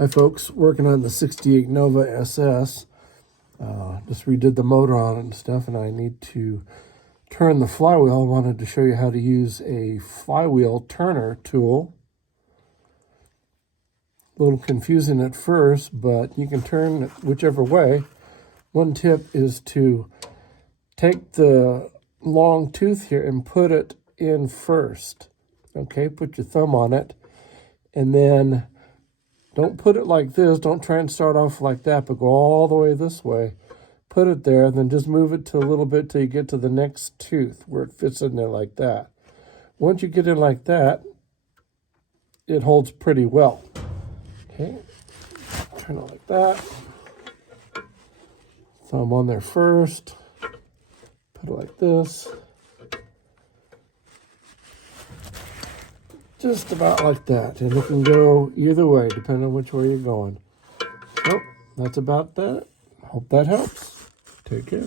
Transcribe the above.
Hi folks, working on the 68 Nova SS. Just redid the motor on it and stuff, and I need to turn the flywheel. I wanted to show you how to use a flywheel turner tool. A little confusing at first, but you can turn it whichever way. One tip is to take the long tooth here and put it in first. Okay, put your thumb on it, and then don't put it like this. Don't try and start off like that, but go all the way this way. Put it there, and then just move it to a little bit till you get to the next tooth where it fits in there like that. Once you get in like that, it holds pretty well. Okay, turn it like that. Thumb on there first. Put it like this. Just about like that, and it can go either way depending on which way you're going. So that's about that. Hope that helps. Take care.